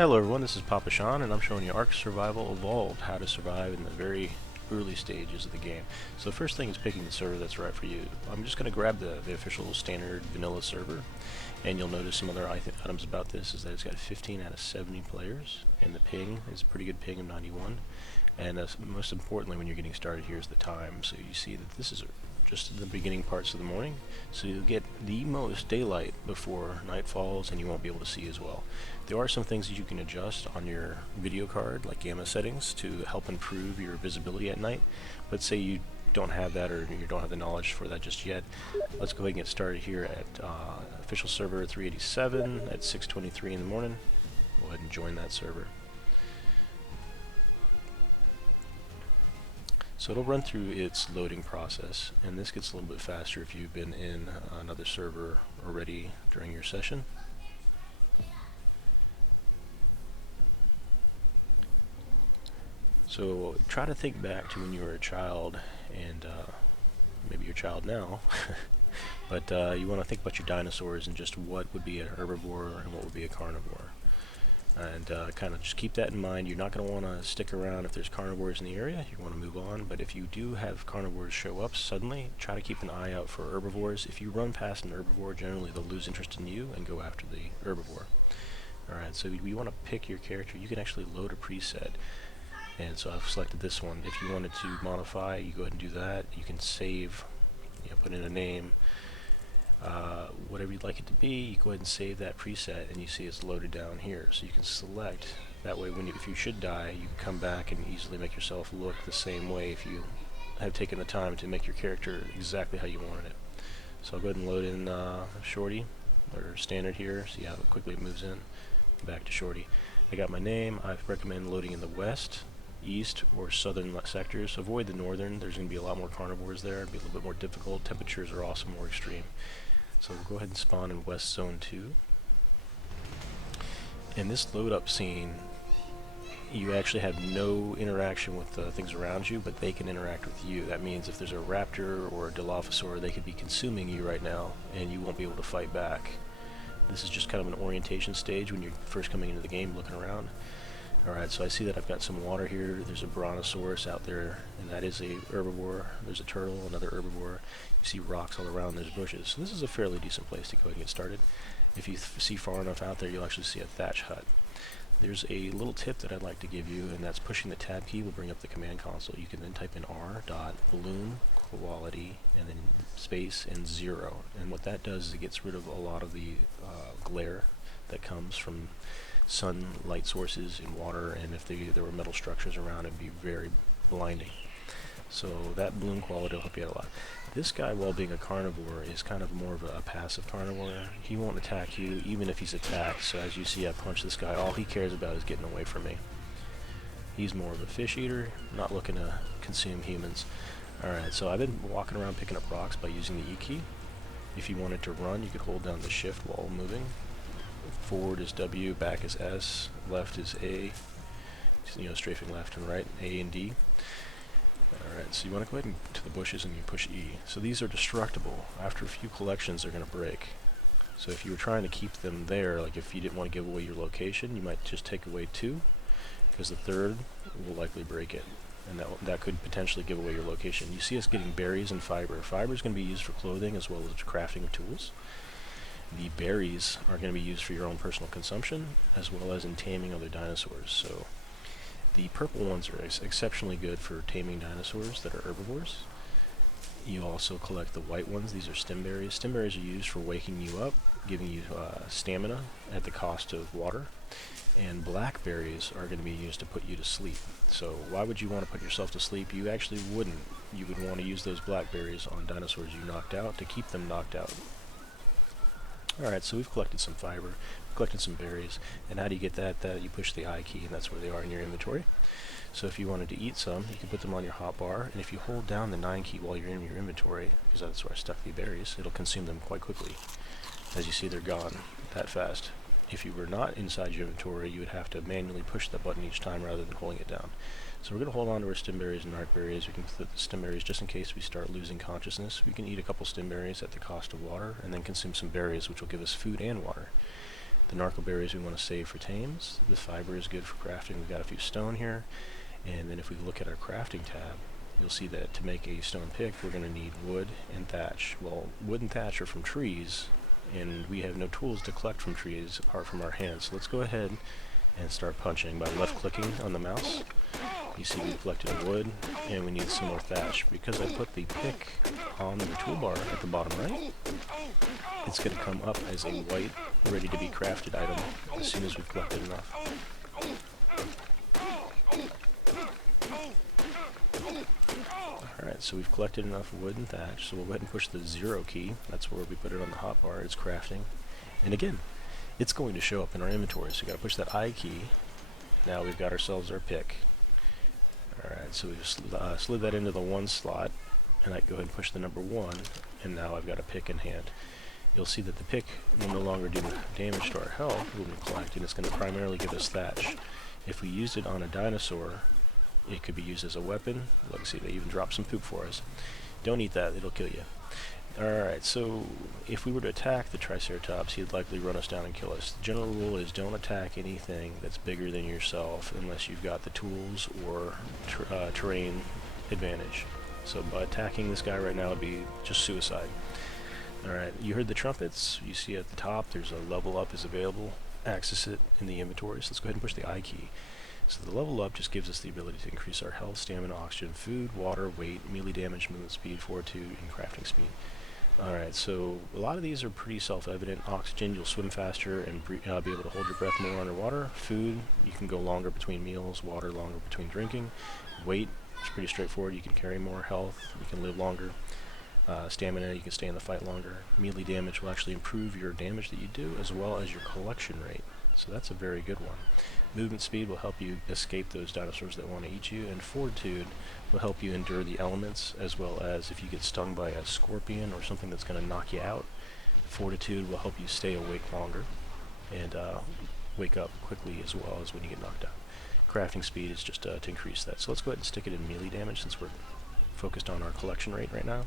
Hello everyone, this is PapaSean and I'm showing you ARK Survival Evolved, how to survive in the very early stages of the game. So the first thing is picking the server that's right for you. I'm just going to grab the official standard vanilla server, and you'll notice some other items about this is that it's got 15 out of 70 players, and the ping is a pretty good ping of 91. And most importantly, when you're getting started, here's the time. So you see that this is just the beginning parts of the morning, so you'll get the most daylight before night falls, and you won't be able to see as well. There are some things that you can adjust on your video card, like gamma settings, to help improve your visibility at night. But say you don't have that, or you don't have the knowledge for that just yet. Let's go ahead and get started here at official server 387 at 6:23 in the morning. Go ahead and join that server. So it'll run through its loading process, and this gets a little bit faster if you've been in another server already during your session. So try to think back to when you were a child, and maybe you're a child now, but you want to think about your dinosaurs and just what would be a herbivore and what would be a carnivore. And kind of just keep that in mind. You're not going to want to stick around if there's carnivores in the area. You want to move on, but if you do have carnivores show up suddenly, try to keep an eye out for herbivores. If you run past an herbivore, generally they'll lose interest in you and go after the herbivore. Alright, so we want to pick your character. You can actually load a preset, and so I've selected this one. If you wanted to modify, you go ahead and do that. You can save, put in a name, whatever you'd like it to be. You go ahead and save that preset, and you see it's loaded down here, so you can select. That way, if you should die, you can come back and easily make yourself look the same way if you have taken the time to make your character exactly how you wanted it. So I'll go ahead and load in Shorty, or standard here, see how quickly it moves in. Back to Shorty. I got my name. I recommend loading in the west, east, or southern sectors. Avoid the northern. There's going to be a lot more carnivores there. It'll be a little bit more difficult. Temperatures are also more extreme. So we'll go ahead and spawn in West Zone 2. In this load up scene, you actually have no interaction with the things around you, but they can interact with you. That means if there's a raptor or a dilophosaur, they could be consuming you right now, and you won't be able to fight back. This is just kind of an orientation stage when you're first coming into the game, looking around. Alright, so I see that I've got some water here. There's a brontosaurus out there, and that is a herbivore. There's a turtle, another herbivore. You see rocks all around, there's bushes. So this is a fairly decent place to go ahead and get started. If you see far enough out there, you'll actually see a thatch hut. There's a little tip that I'd like to give you, and that's pushing the tab key will bring up the command console. You can then type in r.bloom quality and then space and 0. And what that does is it gets rid of a lot of the glare that comes from sunlight sources in water, and if there were metal structures around, it'd be very blinding. So that bloom quality will help you out a lot. This guy, while being a carnivore, is kind of more of a passive carnivore. He won't attack you even if he's attacked. So as you see, I punch this guy. All he cares about is getting away from me. He's more of a fish eater, not looking to consume humans. Alright, so I've been walking around picking up rocks by using the E key. If you wanted to run, you could hold down the shift while moving. Forward is W, back is S, left is A, strafing left and right, A and D. Alright, so you want to go ahead and to the bushes and you push E. So these are destructible. After a few collections, they're going to break. So if you were trying to keep them there, like if you didn't want to give away your location, you might just take away 2, because the third will likely break it. And that could potentially give away your location. You see us getting berries and fiber. Fiber is going to be used for clothing as well as crafting of tools. The berries are going to be used for your own personal consumption, as well as in taming other dinosaurs. So the purple ones are exceptionally good for taming dinosaurs that are herbivores. You also collect the white ones. These are stem berries. Stem berries are used for waking you up, giving you stamina at the cost of water. And blackberries are going to be used to put you to sleep. So why would you want to put yourself to sleep? You actually wouldn't. You would want to use those blackberries on dinosaurs you knocked out to keep them knocked out. Alright, so we've collected some fiber, collected some berries, and how do you get that? You push the I key, and that's where they are in your inventory. So if you wanted to eat some, you can put them on your hotbar, and if you hold down the 9 key while you're in your inventory, because that's where I stuck the berries, it'll consume them quite quickly. As you see, they're gone that fast. If you were not inside your inventory, you would have to manually push the button each time rather than holding it down. So we're going to hold on to our stem berries and narc berries. We can put the stem berries just in case we start losing consciousness. We can eat a couple stem berries at the cost of water, and then consume some berries, which will give us food and water. The narco berries we want to save for tames. The fiber is good for crafting. We've got a few stone here. And then if we look at our crafting tab, you'll see that to make a stone pick, we're going to need wood and thatch. Well, wood and thatch are from trees, and we have no tools to collect from trees apart from our hands. So let's go ahead and start punching by left-clicking on the mouse. You see we've collected wood, and we need some more thatch. Because I put the pick on the toolbar at the bottom right, it's going to come up as a white, ready-to-be crafted item as soon as we've collected enough. Alright, so we've collected enough wood and thatch, so we'll go ahead and push the 0 key. That's where we put it on the hotbar. It's crafting. And again, it's going to show up in our inventory, so we've got to push that I key. Now we've got ourselves our pick. Alright, so we've slid that into the 1 slot, and I can go ahead and push the number 1, and now I've got a pick in hand. You'll see that the pick will no longer do damage to our health when we collect, and it's going to primarily give us thatch. If we used it on a dinosaur, it could be used as a weapon. Look, see, they even dropped some poop for us. Don't eat that, it'll kill you. Alright, so if we were to attack the Triceratops, he'd likely run us down and kill us. The general rule is don't attack anything that's bigger than yourself unless you've got the tools or terrain advantage. So by attacking this guy right now would be just suicide. Alright, you heard the trumpets. You see at the top there's a level up is available. Access it in the inventory. So let's go ahead and push the I key. So the level up just gives us the ability to increase our health, stamina, oxygen, food, water, weight, melee damage, movement speed, fortitude, and crafting speed. Alright, so a lot of these are pretty self-evident. Oxygen, you'll swim faster and be able to hold your breath more underwater. Food, you can go longer between meals. Water, longer between drinking. Weight, it's pretty straightforward. You can carry more health. You can live longer. Stamina, you can stay in the fight longer. Melee damage will actually improve your damage that you do, as well as your collection rate. So that's a very good one. Movement speed will help you escape those dinosaurs that want to eat you, and fortitude will help you endure the elements, as well as if you get stung by a scorpion or something that's going to knock you out. Fortitude will help you stay awake longer and wake up quickly, as well as when you get knocked out. Crafting speed is just to increase that. So let's go ahead and stick it in melee damage since we're focused on our collection rate right now.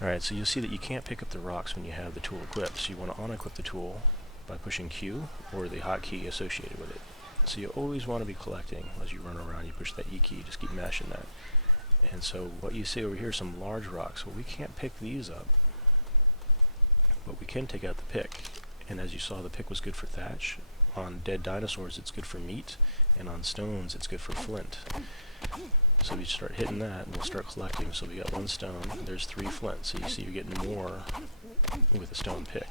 Alright, so you'll see that you can't pick up the rocks when you have the tool equipped, so you want to unequip the tool by pushing Q or the hotkey associated with it. So you always want to be collecting as you run around. You push that E key, just keep mashing that. And so what you see over here are some large rocks. Well, we can't pick these up, but we can take out the pick. And as you saw, the pick was good for thatch. On dead dinosaurs, it's good for meat, and on stones, it's good for flint. So we start hitting that, and we'll start collecting. So we got 1 stone, there's 3 flint. So you see you're getting more with a stone pick.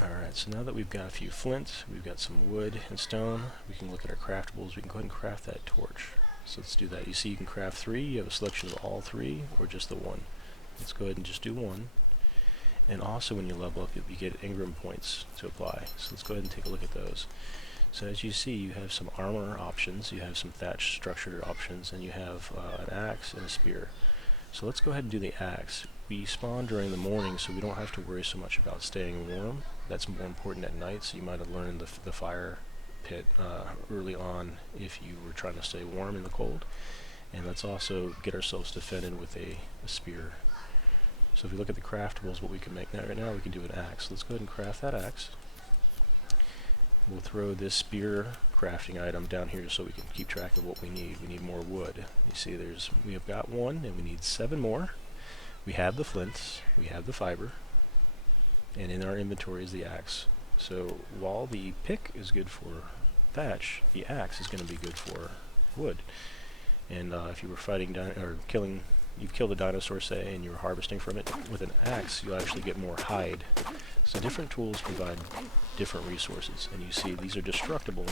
Alright, so now that we've got a few flint, we've got some wood and stone, we can look at our craftables. We can go ahead and craft that torch. So let's do that. You see you can craft 3, you have a selection of all 3, or just the 1. Let's go ahead and just do 1. And also when you level up, you get Ingram points to apply. So let's go ahead and take a look at those. So as you see, you have some armor options, you have some thatch structure options, and you have an axe and a spear. So let's go ahead and do the axe. We spawn during the morning, so we don't have to worry so much about staying warm. That's more important at night, so you might have learned the fire pit early on if you were trying to stay warm in the cold. And let's also get ourselves defended with a spear. So if you look at the craftables, what we can make right now, we can do an axe. Let's go ahead and craft that axe. We'll throw this spear crafting item down here so we can keep track of what we need. We need more wood. You see we have got 1 and we need 7 more. We have the flints, we have the fiber, and in our inventory is the axe. So while the pick is good for thatch, the axe is going to be good for wood. And if you were fighting you've killed a dinosaur, say, and you're harvesting from it with an axe, you'll actually get more hide. So different tools provide different resources, and you see these are destructible.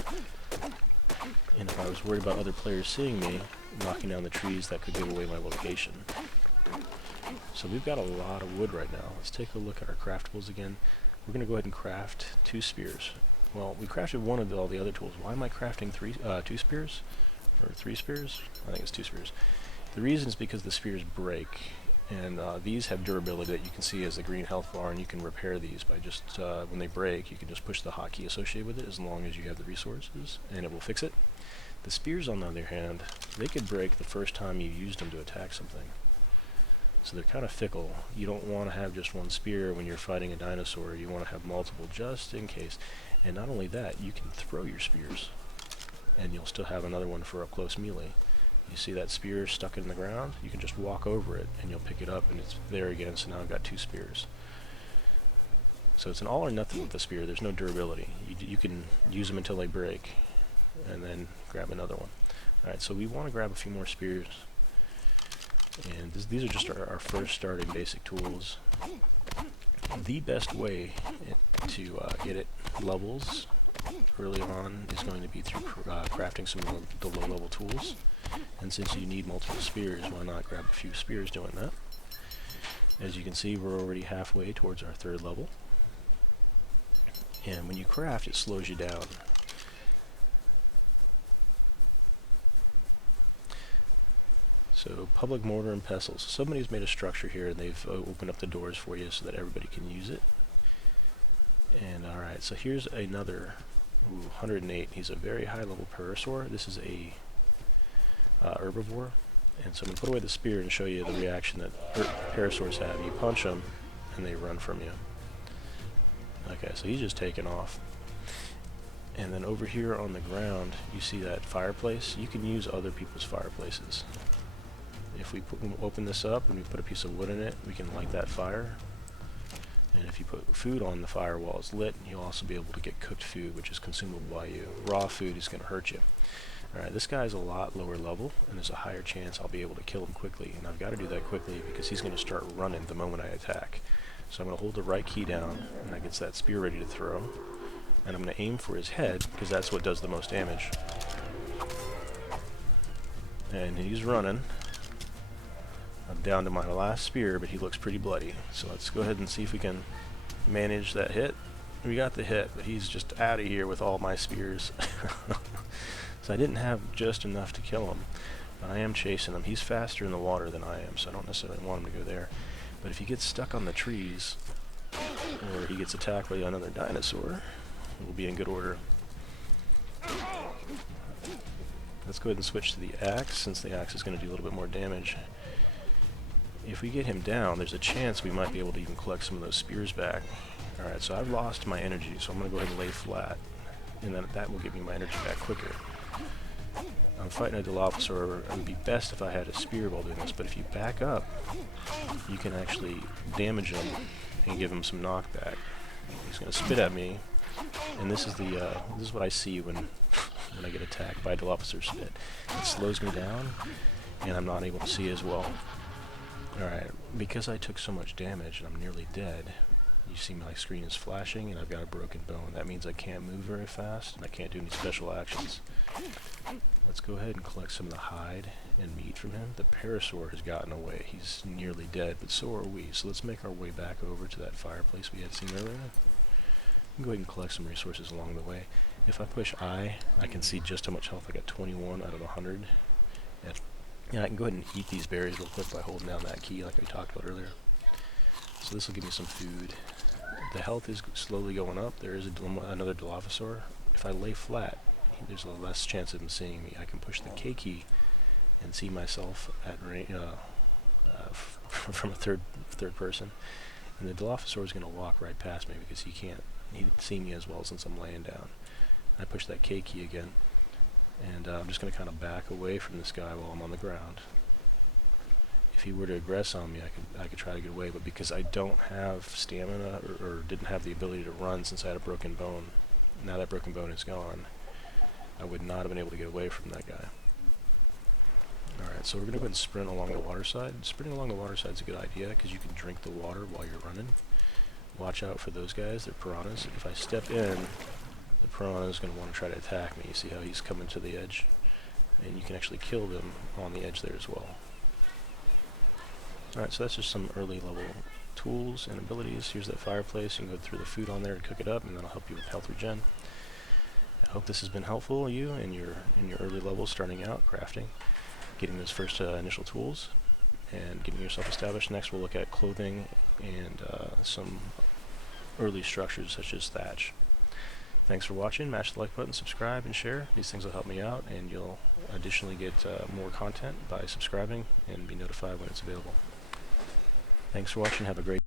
And if I was worried about other players seeing me knocking down the trees, that could give away my location. So we've got a lot of wood right now. Let's take a look at our craftables again. We're going to go ahead and craft 2 spears. Well, we crafted 1 of all the other tools. Why am I crafting 2 spears? Or 3 spears? I think it's 2 spears. The reason is because the spears break, and these have durability that you can see as the green health bar, and you can repair these by just, when they break, you can just push the hotkey associated with it as long as you have the resources, and it will fix it. The spears, on the other hand, they could break the first time you used them to attack something. So they're kind of fickle. You don't want to have just one spear when you're fighting a dinosaur. You want to have multiple just in case. And not only that, you can throw your spears, and you'll still have another one for up close melee. You see that spear stuck in the ground? You can just walk over it, and you'll pick it up, and it's there again. So now I've got 2 spears. So it's an all or nothing with the spear. There's no durability. You can use them until they break, and then grab another one. Alright, so we want to grab a few more spears. And these are just our first starting basic tools. The best way to get it levels early on is going to be through crafting some of the low-level tools. And since you need multiple spears, why not grab a few spears doing that? As you can see, we're already halfway towards our 3rd level. And when you craft, it slows you down. So, public mortar and pestle. So somebody's made a structure here, and they've opened up the doors for you so that everybody can use it. And alright, so here's another 108. He's a very high-level parasaur. This is a herbivore. And so I'm going to put away the spear and show you the reaction that parasaurs have. You punch them, and they run from you. Okay, so he's just taking off. And then over here on the ground, you see that fireplace? You can use other people's fireplaces. If we open this up and we put a piece of wood in it, we can light that fire. And if you put food on the fire while it's lit, you'll also be able to get cooked food, which is consumable by you. Raw food is going to hurt you. Alright, this guy's a lot lower level, and there's a higher chance I'll be able to kill him quickly. And I've got to do that quickly because he's going to start running the moment I attack. So I'm going to hold the right key down, and that gets that spear ready to throw. And I'm going to aim for his head, because that's what does the most damage. And he's running. I'm down to my last spear, but he looks pretty bloody. So let's go ahead and see if we can manage that hit. We got the hit, but he's just out of here with all my spears. So I didn't have just enough to kill him. But I am chasing him. He's faster in the water than I am, so I don't necessarily want him to go there. But if he gets stuck on the trees, or he gets attacked by another dinosaur, we'll be in good order. Let's go ahead and switch to the axe, since the axe is going to do a little bit more damage. If we get him down, there's a chance we might be able to even collect some of those spears back. Alright, so I've lost my energy, so I'm going to go ahead and lay flat, and then that will give me my energy back quicker. I'm fighting a Dilophosaur. It would be best if I had a spear while doing this, but if you back up, you can actually damage him and give him some knockback. He's going to spit at me, and this is what I see when I get attacked by a Dilophosaur spit. It slows me down, and I'm not able to see as well. Alright, because I took so much damage and I'm nearly dead, you see my screen is flashing and I've got a broken bone. That means I can't move very fast and I can't do any special actions. Let's go ahead and collect some of the hide and meat from him. The parasaur has gotten away. He's nearly dead, but so are we. So let's make our way back over to that fireplace we had seen earlier. Go ahead and collect some resources along the way. If I push I can see just how much health I got. 21 out of 100. Yeah, I can go ahead and eat these berries real quick by holding down that key like we talked about earlier. So this will give me some food. The health is slowly going up. There is another Dilophosaur. If I lay flat, there's a less chance of him seeing me. I can push the K key and see myself at from a third person. And the Dilophosaur is going to walk right past me because he can't see me as well since I'm laying down. I push that K key again, and I'm just going to kind of back away from this guy while I'm on the ground. If he were to aggress on me, I could try to get away, but because I don't have stamina or didn't have the ability to run since I had a broken bone, now that broken bone is gone, I would not have been able to get away from that guy. Alright, so we're going to go ahead and sprint along the water side. Sprinting along the water side is a good idea because you can drink the water while you're running. Watch out for those guys, they're piranhas. If I step in, the piranha is going to want to try to attack me. You see how he's coming to the edge? And you can actually kill them on the edge there as well. Alright, so that's just some early level tools and abilities. Here's that fireplace. You can go through the food on there and cook it up, and that'll help you with health regen. I hope this has been helpful to you in your early levels starting out, crafting, getting those first initial tools, and getting yourself established. Next we'll look at clothing and some early structures such as thatch. Thanks for watching. Mash the like button, subscribe, and share. These things will help me out, and you'll additionally get more content by subscribing and be notified when it's available. Thanks for watching. Have a great